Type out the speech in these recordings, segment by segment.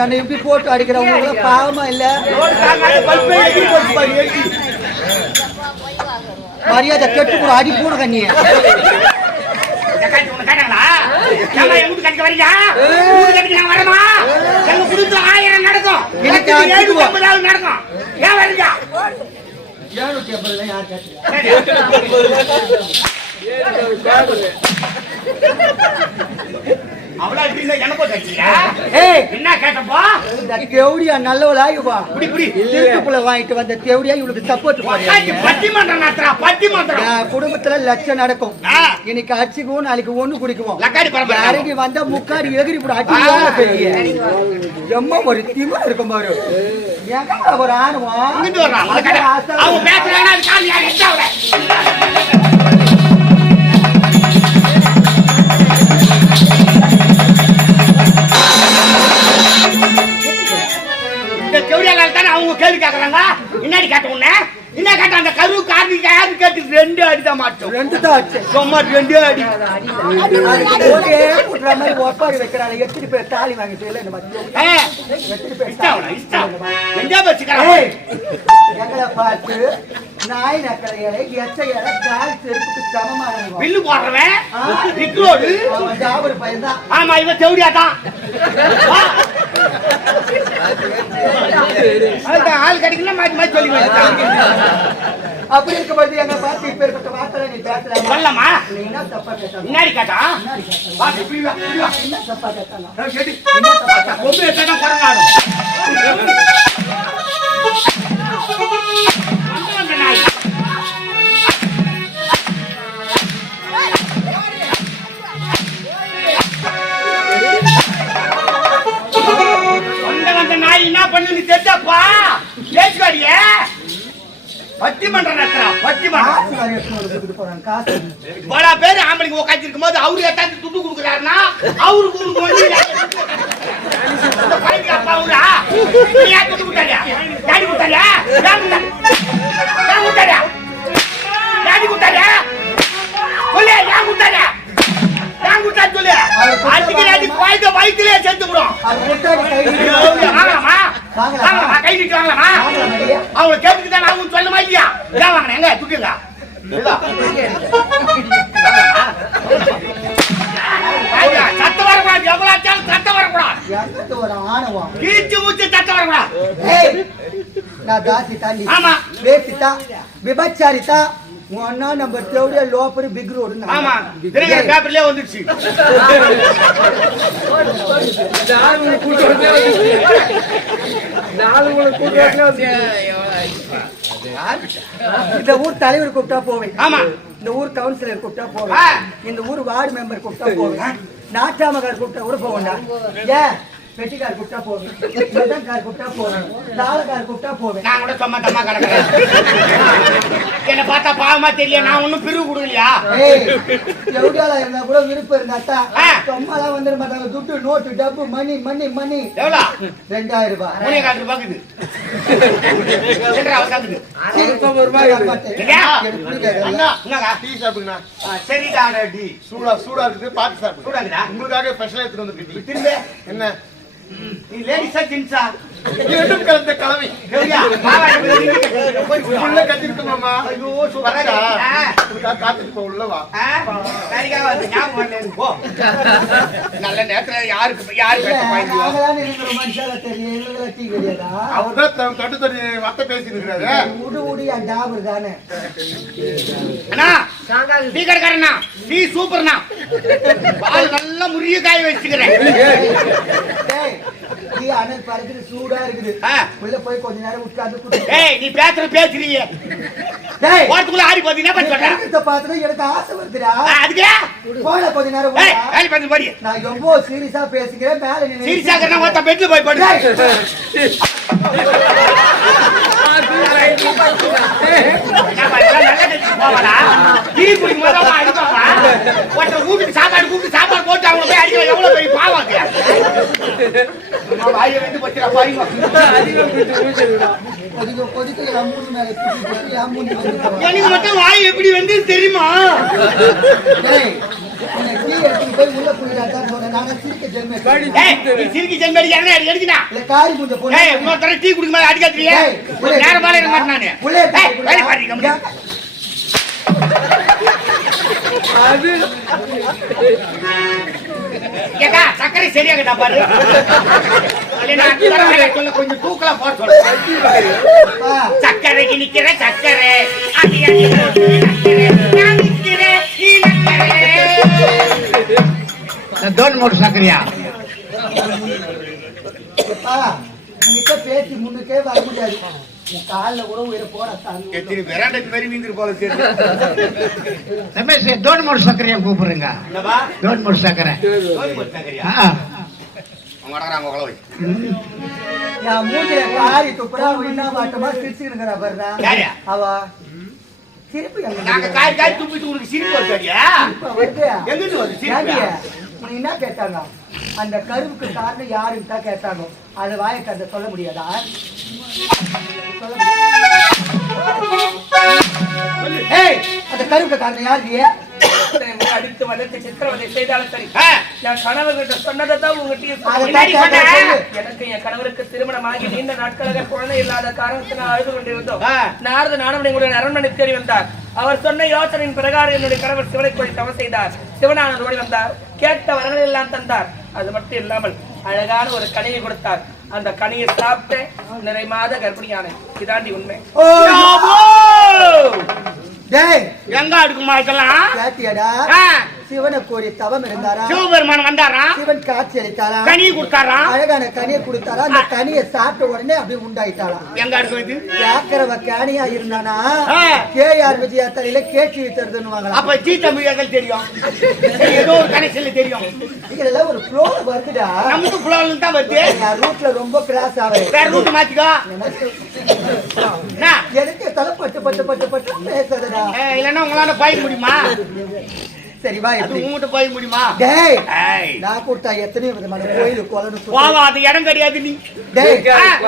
என்னை இப்படி போட்டு அடிக்கிறவங்க பாவமா இல்ல? மரியாதை கெட்டு கூட அடி பூன கண்ணிய. நடக்கும். ஏன் வரீங்க? அவ்வளவு இப்படின்னா எனக்கு தச்சியா ஏய். என்ன கேட்டப்போ? இந்த தேவடியா நல்லவளா இவா இப்படி இப்படி திருட்டுக்குள்ள வாங்கிட்டு வந்த தேவடியா இவளுக்கு சப்போர்ட் உக்காந்து பட்டிமன்றம் நடத்துறா பட்டிமன்றம். என் குடும்பத்துல லட்சம் நடக்கும். இன்னைக்கு அடிச்சுக்குவோம் நாளைக்கு ஒண்ணு குடிக்குவோம். லக்காடி பரம்பரை. இறங்கி வந்தா முக்காடி எகிரி போட அடி பெரிய எம்மா ஒரு திமிர இருக்கும் பாரு. எங்க ஒரு. அவங்க அது கால் யார் எச்சா ரெண்டு அடிதான் மாட்டோம். ரெண்டு தான் அடிச்சேன் சும்மா ரெண்டே அடி. குட்டுற மாதிரி ஒப்பாரி வைக்கிறாள் எத்தனை பேர் தாலி வாங்கிட்டு இல்லை இந்த மாதிரி. ஏ, எத்தனை பேர் இஷ்டம் அவளை, இஷ்டம். எங்க வச்சுக்கிறாங்க? ஏய், எங்களை பார்த்து நாய் நக்கலைகளை எச்சைகளை கால் செருப்புக்கு சமமானவங்க பில்லு போடுறவன். விக்ரோடு அவன் ஜாபர் பையன் தான் ஆமா இவ செவடியா தான். ஆள் கிடைக்கல மாத்தி மாத்தி சொல்லி அப்படி இருக்கும்போது எங்க பார்த்து இப்ப இருக்க வார்த்தை நீ பேசலாம் சொல்லமா நீ என்ன தப்பா முன்னாடி கேட்டா முன்னாடி கேட்டாங்க. வா, இப்படி வா, இப்படி வா. என்ன தப்பா ஏய், செடி, என்ன தப்பா? கொம்பு எடுத்தா குரங்காடும். பட்டிமன்றம் நடத்துறா பட்டிமன்றம். பல பேர் ஆம்பளைங்க உட்காந்து இருக்கும் போது அவரு எத்தாந்து துட்டு கொடுக்குறாருன்னா அவருக்கு கொடுக்க வந்து இந்த பையனுக்கு அப்பா அவரா நீ ஏன் துட்டு கொடுத்தாரியா கொடுத்தா- கொடுத்தாரியா சொல்லு ஏன் கொடுத்தாரியா ஏன் கொடுத்தாரு? சொல்லு அன்னைக்கு டாடி குழந்தை வயிற்றுலயே செத்து விடும் வாங்கலாமா? கை நீட்டு வாங்கலாமா? விபச்சாரித்தா ஒன்னா நம்பர் தேவடியா லோப்பர் பிக் ரோடு ஆமா. பேப்பர்லயே வந்துருச்சு. இந்த ஊர் தலைவர் கூப்பிட்டா போவேன். ஆமா. இந்த ஊர் கவுன்சிலர் கூப்பிட்டா. போவேன். இந்த ஊர் வார்டு மெம்பர் கூப்பிட்டா போவேன். நாட்டாமக்கார் கூப்பிட்டா கூட போவேன்டா. ஏன் பெட்டிக்கார் கூப்பிட்டா போவேன் மதன்கார் கூப்பிட்டா போவேன் தாளக்கார் கூப்பிட்டா போவேன் நான் கூட சும்மா தம்மா கிடக்குறேன். என்ன பார்த்தா பாவமா தெரியல நான் பிரிவு கொடுக்கலையா? எவ்வளவு இருந்தா கூட விருப்பம் இருந்தாத்தா? ஆ. சும்மாலாம் வந்துட மாட்டாங்க. துட்டு நோட்டு டப்பு மணி மணி மணி. எவ்வளோ? ரெண்டாயிரம் ரூபாய். மூணே சரிடா சூடா சூடா இருக்குது பார்த்து சாப்பிடுங்க. சூடாக்குதா உங்களுக்காக ஸ்பெஷலா எடுத்துட்டு வந்திருக்கு என்ன? நீ லேடிஸா ஜென்ஸா இரண்டும் கலந்த கலவை உள்ள கட்டிட்டு மாமா ஐயோ. உனக்காக காத்துட்டு போ உள்ள வா? சரிக்கா வந்து ஞாபகம். போ. நல்ல நேரத்துல யாருக்கு யாரு பேச இருக்கிற மனுஷால எங்களுக்கெல்லாம் டீ கிடையாதா? அவர்தான் தன் கட்டு தண்ணி வத்த பேசி இருக்கிறாரு உடு உடு என் ஜாபர் தானே அண்ணா டீ கடைக்காரண்ணா டீ சூப்பர்ண்ணா பால் நல்லா முறிய காய வச்சுக்கிறேன். அனல் பறக்குது, சூடா இருக்குது. உள்ள போய் கொஞ்ச நேரம் உட்கார்ந்து. ஏய் நீ பேசுற பேசுறீங்க. டேய், போறதுக்குள்ள ஆடி போது என்ன பண்ண சொல்ற இருக்கிறத பார்த்துட்டு எனக்கு ஆசை வருதுடா. அதுக்கே? கொஞ்ச நேரம் ஏய். வேலை பண்ணி போடி. நான் எவ்வளோ சீரியஸா பேசுகிறேன் மேல நின்னு- சீரியஸாக ஒருத்த பெட்ல போய் படு. வீட்டுக்கு சாப்பாடு கூப்பிட்டு சாப்பாடு போட்டு அவங்க போய் எவ்வளவு பெரிய பாவம் வாயை வந்து பாருங்க. எனக்கு மட்டும் வாய் எப்படி வந்து தெரியுமா போய் உள்ள சிரிக்க ஜென்மடி என்ன எடுக்கினா இல்ல காரி போன ஏய் இன்னொரு டீ குடிக்கும் போது அடிக்காதீங்க ஏய், உள்ளே நேரம் மேல இருக்க மாட்டேன் நானு உள்ளே ஏய், வேலை பாருங்க கம்முனு. ஏக்கா சக்கரை சரியா கேட்டா பாரு. இல்லைன்னா அடுத்த தடவை சொல்ல கொஞ்சம் தூக்கலா போட சொல்ல. சக்கரைக்கு நிக்கிற சக்கரை அடி அடி. மூணு சக்கரையா. உங்ககிட்ட பேசி முன்னுக்கே வர முடியாது. உன் கால்ல கூட உயிரை எத்தனை பெராண்டை மாதிரி வீந்துரு போல ரமேஷ் தோன் மூணு சக்கரையா கூப்பிடுறேங்க? தோன் மூணு சக்கரை. மூஞ்சில காரி துப்புறா விண்ணா மாட்டமா சிரிச்சுக்கிட்டு பாருடா? அவ. சிரிப்பு நாங்க காய் காய் துப்பிட்டு உனக்கு சிரிப்பு வருதாடியா இப்ப வருது. எங்கிட்டு வருது சிரிப்பு? ஏண்டிய, உனக்கு என்ன கேட்டாங்க அந்த கருவுக்கு காரணம் யாருன்னு தான் கேட்டாங்க அது வாயை அந்த சொல்ல முடியாதா அந்த கருவுக்கு காரணம் யாரு அடித்து வளர்த்து சித்திரவதை செய்தாலும் சரி. என் கணவர்கிட்ட உங்ககிட்ட. முன்னாடி தான் கேட்டா சொன்ன. சொல்லு. எனக்கு என் கணவருக்கு திருமணமாகி நீண்ட நாட்களாக குழந்தை இல்லாத காரணத்தினால் அழுது கொண்டிருந்தோம். நாரத நானும் எங்களுடைய அரண்மனை தேடி வந்தார் அவர் சொன்ன யோசனையின் பிரகாரம் என்னுடைய கணவர் சிவனை கோயில் தவம் செய்தார். சிவனானது ஓடி வந்தார். கேட்ட வரங்கள் எல்லாம் தந்தார். அது மட்டும் இல்லாமல் அழகான ஒரு கனியை கொடுத்தார். அந்த கனியை சாப்பிட்டு நிறை மாத கர்ப்பிணியானேன். இதாண்டி உண்மை. எங்க அடுக்குமா இதெல்லாம்? சிவனை கோரி தவம் இருந்தாரா? சிவபெருமான் வந்தாரா? சிவன் காட்சி அளித்தாரா? கனி கொடுத்தாரா? அழகான கனியை கொடுத்தாரா? அந்த கனியை சாப்பிட்ட உடனே அப்படியே உண்டாயிட்டாளாம் எங்க அடுக்கும் இது கேக்குறவ இருந்தானா? ஆ. கேஆர் விஜயா தலையில கேட்டு தருதுன்னு அப்ப ஜி தமிழ் எங்களுக்கு தெரியும். ஏதோ ஒரு கனெக்ஷன்ல தெரியும். இதெல்லாம் ஒரு ஃப்ளோல வருதுடா. நமக்கு புலவல் தான் வருது. ரூட்ல ரொம்ப கிராஸ் ஆகுது வேற ரூட் மாத்திக்கோ. எனக்கு தலை பட்டு பட்டு பட்டு பட்டு பேசுறதுடா? ஏய், இல்லைன்னா உங்களால பாய முடியுமா? சரி வா அது உங்ககிட்ட பாய முடியுமா? டேய் நான் கொடுத்தா எத்தனையோ விதமான கோயிலு குளம்னு சொல்லி போகாத இடம் கிடையாது நீ. டேய்.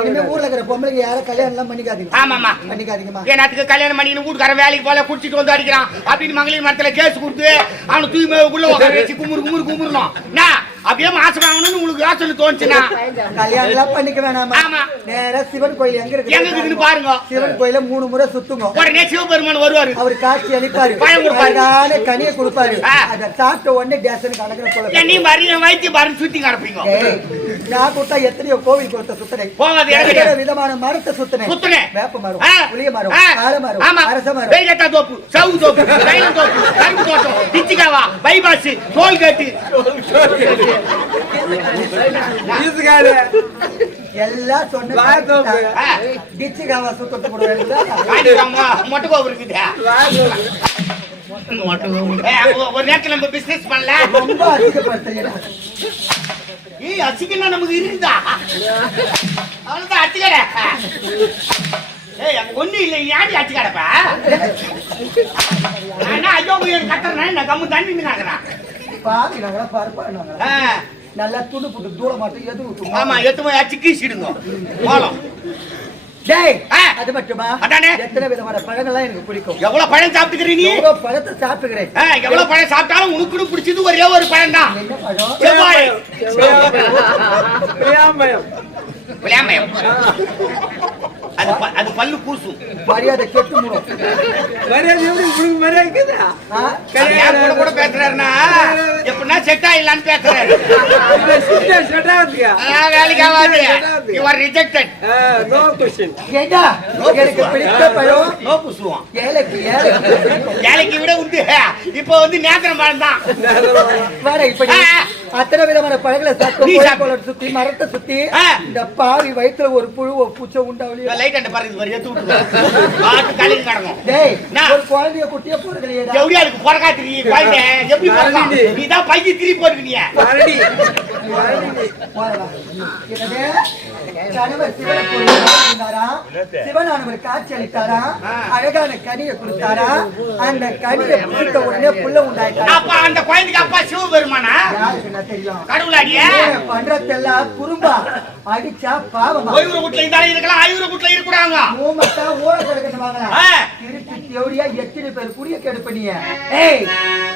இனிமே ஊர்ல இருக்கிற பொம்பளைங்க யாரும் கல்யாணம் எல்லாம் பண்ணிக்காதீங்க. ஆமாமா பண்ணிக்காதீங்கம்மா. ஏன்னாத்துக்கு கல்யாணம் பண்ணி வீட்டுக்காரன் வேலைக்கு போல குடிச்சிட்டு வந்து அடிக்கிறான். அப்படின்னு மகளிர் மரத்துல கேஸ் கொடுத்து அவனை தூய்மை உள்ள உட்கார வச்சு குமுறு குமுறு குமுறணும் என்ன அப்படியே மாசம் வாங்கணும்னு உங்களுக்கு யோசனை தோணுச்சுன்னா கல்யாணம் எல்லாம் பண்ணிக்க வேணாமா ஆமா. நேரா சிவன் கோயில் எங்க எங்க இருக்குதுன்னு இருக்கு பாருங்க சிவன் கோயில மூணு முறை சுத்துங்க உடனே சிவபெருமான் வருவாரு அவர் காட்சி அளிப்பாரு பழம் கொடுப்பாரு. கனியை கொடுப்பாரு. அத சாப்பிட்ட உடனே டேஷனுக்கு அடங்குற போல நீ மறிய வைத்து பாருன்னு சுத்தி கிடப்பீங்க நான் கொடுத்தா எத்தனையோ கோவில் கொடுத்த சுத்தனை. விதமான மரத்தை சுத்தனை சுத்துனே. வேப்ப மரம். புளிய மரம். ஆல மரம் ஆமா. அரச மரம் வெயிலட்டா தோப்பு சவு தோப்பு தைலம் தோப்பு கரும்பு தோட்டம் டிச்சிகாவா பைபாஸ் டோல்கேட்டு எல்லாம் ஒரு நேரத்துல நம்ம பிசினஸ் பண்ணல? ரொம்ப ஏய் அச்சிக்கன்னா நமக்கு இருக்குதா அவ்வளவுதான் அச்சிக்கடை ஒண்ணு இல்லை நீ ஆடி அச்சிக்கடப்பா நான் ஐயோ கத்துறேன் நான் கம்மு தண்ணி நின்னாக்குறேன் பாவி நாங்களா பார்ப்பாங்க நல்லா துடு புட்டு தூள மாட்டோம் எது ஆமா எத்து போய் அச்சு கீசிடுங்க. போலாம். டேய். அது மட்டுமா? அதானே. எத்தனை விதமான பழங்கள்லாம் எனக்கு பிடிக்கும். எவ்வளவு பழம் சாப்பிட்டுக்கிற நீ? எவ்வளவு பழத்தை சாப்பிட்டுக்கிறேன்? எவ்வளவு பழம் சாப்பிட்டாலும் உனக்குன்னு பிடிச்சது ஒரே ஒரு பழம்? தான் என்ன பழம் அது பல்லு கூசும் மரியாதை கெட்டு மூடும் மரியாதை எப்படி உங்களுக்கு மரியாதை கூட கூட பேசுறாருன்னா எப்படின்னா செட் ஆயிடலான்னு பேசுறாரு. செட் அதான் வேலைக்கு ஆகாது. You are rejected no question ஏண்டா? எனக்கு பிடித்த பழம் நோ புசுவோம் ஏழைக்கு ஏழைக்கு பிடிக்கும். வேலைக்கு விட உண்டு. இப்போ வந்து நேத்திரம் பழம். தான் வேற இப்ப. அத்தனை விதமான பழங்களை சாப்பிட்டு சுத்தி மரத்தை சுத்தி. இந்த பாவி வயித்துல ஒரு புழு ஒரு பூச்சை உண்டாவலியா லைட் அண்ட பாரு இது வரையும் தூட்டு பாட்டு கலைக்கு கிடக்கும். டேய் நான். ஒரு குழந்தைய குட்டிய போறதுலையேடா எப்படியா இருக்கு பிறக்கா திரி குழந்தை? எப்படி பிறக்கலாம் நீ தான் பைக்கு திரி சிவனை கோயிலாரா சிவனானவர் காட்சி அளித்தாரா? அழகான கனியை கொடுத்தாரா? அந்த கனியை உடனே புள்ள உண்டாயிட்டாரா அப்ப அந்த குழந்தைக்கு அப்பா சிவபெருமானா? தெரியும் கடவுளாடிய. பண்றதெல்லாம் குறும்பா. அடிச்சா பாவமா. ஓய்வு வீட்டுல இருந்தாலும் இருக்கலாம் ஆய்வு வீட்டுல மூமத்தா ஓட தேவடியா எத்தனை பேர் புரிய கெடுப்ப நீ ஏய்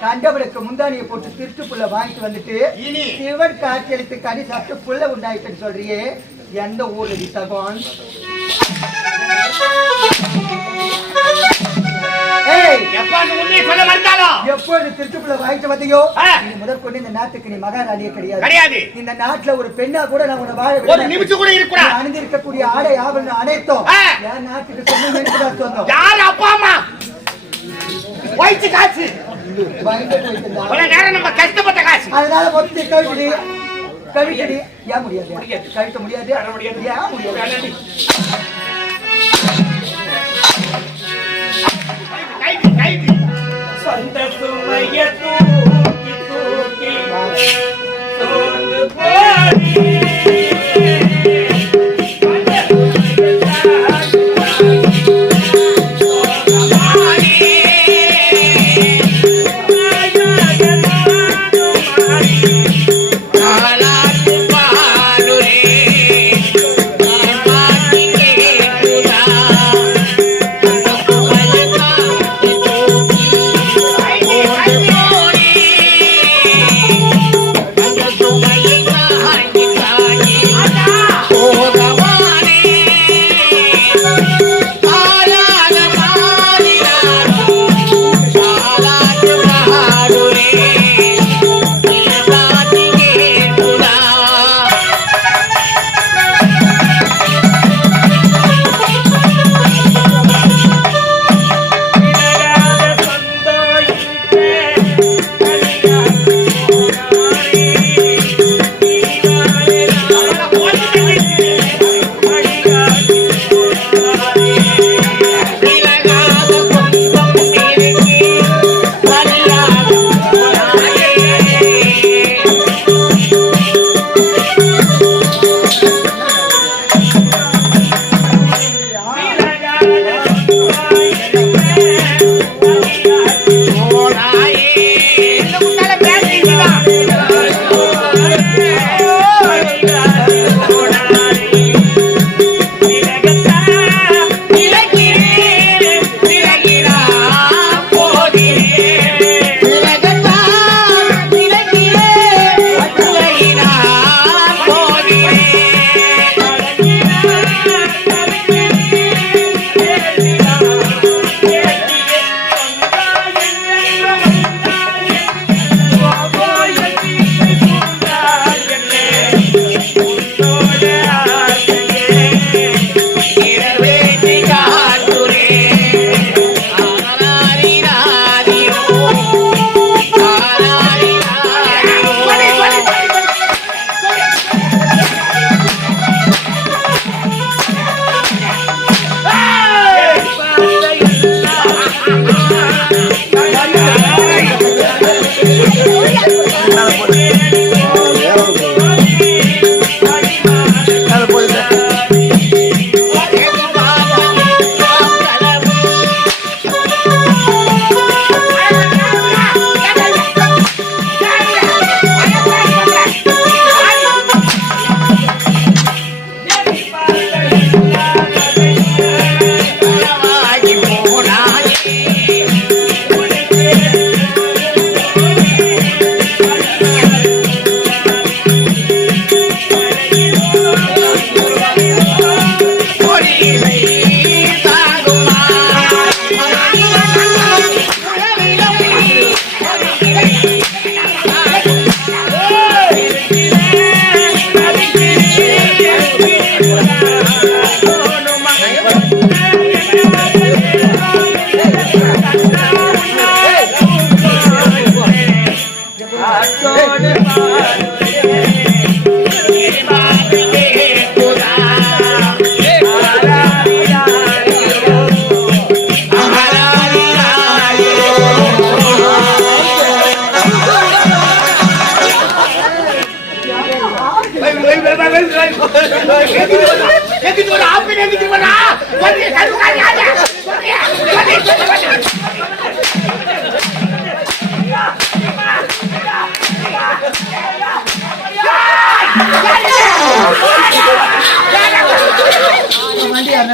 கண்டவனுக்கு முந்தானியை போட்டு திருட்டு புள்ள வாங்கிட்டு வந்துட்டு இனி? சிவன் காட்சியளித்து கனி சாப்பிட்டு புள்ள உண்டாயிட்டுன்னு சொல்றியே. எந்த ஊர்ல நீ வாங்கிட்டு வந்தீங்கோ ஆ. நீ முதற்கொண்டு இந்த நாட்டுக்கு நீ மகாராணியே கிடையாது. கிடையாது. இந்த நாட்டுல ஒரு பெண்ணா கூட நான் வாழ ஒரு. நிமிஷம் கூட நீ இருக்கக்கூடாது அணிந்திருக்கக்கூடிய ஆடை ஆபரணம் அனைத்தும் ஆ. என் நாட்டுக்கு சொந்தம் எனக்கு தான் சொந்தம். யாரு அப்பா அம்மா? வயிற்று காசு பயந்து போயிட்டு இவ்வளவு நேரம் நம்ம கஷ்டப்பட்ட காசு. அதனால மொத்த கவிட்டடி கவிட்டடி ஏன் முடியாது? தர முடியாது. ஏன் முடியாது. வேணாண்டி. கைது சந்த சொந்த சுமைய தூக்கி தூக்கி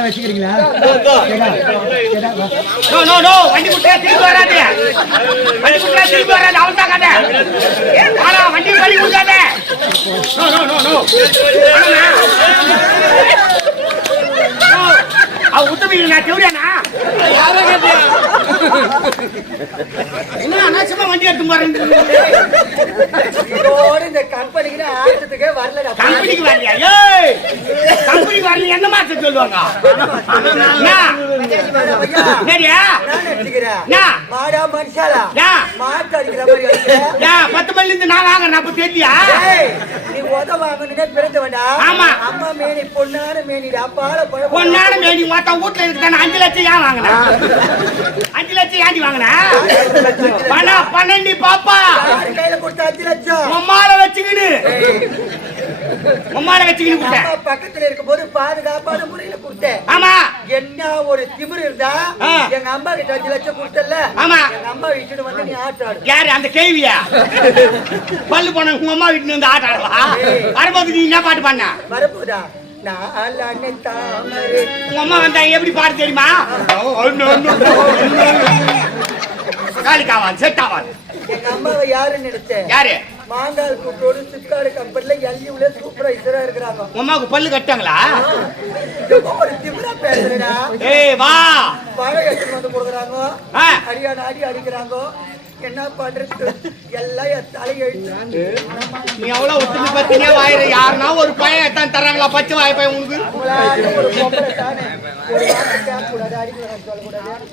வச்சுக்கிறீங்களா நோ நோ நோ வண்டி குட்டியா திருப்பி வராது வண்டி குட்டியா திருப்பி வராது அவன் தான் கதை ஆனா வண்டி வழி கொடுக்காத நோ நோ நோ நோ அவ உத்தமிங்க நான் செவரியானா? என்ன அனாவசியமா வண்டி எடுத்து போறேன் இதோட இந்த கம்பெனிக்கு நான் ஆட்டத்துக்கே வரலடா. கம்பெனிக்கு வரலையா? ஏய்! கம்பெனிக்கு வரல என்ன மாத்த சொல்லுவாங்க? சரியா நான்? மாடா மனுஷாலா? மாட்டு அடிக்கிற மாதிரி பத்து மணில இருந்து நான் வாங்குறேன் அப்ப தெரியலையா ஏய், ஆமா. அம்மா மேனி பொண்ணான மேனிடா பால பொண்ணான மேடி மொத்தம் வீட்டுல இருக்குதானே அஞ்சு லட்சம் ஏன் வாங்கினா அஞ்சு லட்சம் ஏண்டி வாங்கினா? பணம் பன்னெண்டு பாப்பா. கையில கொடுத்த அஞ்சு லட்சம்? உம்மால வச்சுக்கிடு உம்மால வச்சுக்கிடு கொடுத்தேன். அம்மா பக்கத்துல இருக்கும்போது பாதுகாப்பான முறையில கொடுத்தேன். ஆமா. என்ன ஒரு திமிரு இருந்தா. எங்க அம்மா கிட்ட அஞ்சு லட்சம் கொடுத்தல ஆமா. எங்க அம்மா வீட்டுக்கு வந்து நீ ஆட்ட ஆடு. யாரு? அந்த கேள்வியா பல்லு போன உங்க அம்மா வீட்டுல இருந்து ஆட்ட ஆடுவா? வரும்போது நீ என்ன பாட்டு பண்ண வரப்போதா உங்க அம்மா வந்தா எப்படி பாட்டு தெரியுமா? காலிக்காவான் செட்டாவான் எங்க அம்மாவை யாருன்னு நினைச்சேன் யாரு? மாங்கால் கூட்டோடு சிப்காடு கம்பெனில உள்ள சூப்பர்வைசரா இருக்கிறாங்க. அம்மாவுக்கு பல்லு கட்டாங்களா? ஒரு திமிரா பேசுறா ஏய் வா. பழம் எடுத்துட்டு வந்து கொடுக்குறாங்க. ஆ. அடியான அடி அடிக்கிறாங்க. என்ன பண்றது? எல்லாம் என் தலையெழுத்து. நீ எவ்வளவு ஒத்துமை பத்தினே வாயிரு ஒரு பையன் எத்தான் தர்றாங்களா? பச்சை வாய பையன் உனக்கு? ஒரு வார்த்தை அடிக்கூடாது சொல்லக்கூடாது.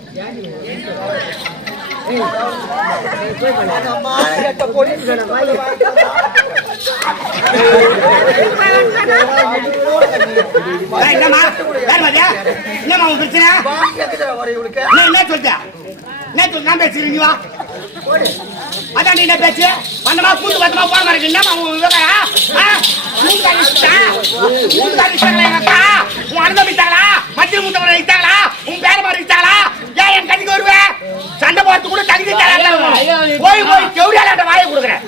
என்னமா என்னம்மா என்னம்மா உன் பிரச்சனை என்ன சொல்ற என்ன சொல்ற நான் பேசுறேன் வா அதான் நீ என்ன பேச்சு வந்தமா கூட்டு வந்தமா போக மாட்டேங்க என்னமா உன் ஆ? மூணு தாலி இஷ்டா? மூணு எங்க அக்கா? உன் அண்ணன் மத்திய மூத்தவரை இஷ்டாங்களா? உன் பேர மாதிரி ஏன் என் கண்ணுக்கு வருவ? சண்டை போறது கூட தகுதி தராத போய் போய் செவிடாலாட்ட வாயை கொடுக்குறேன்.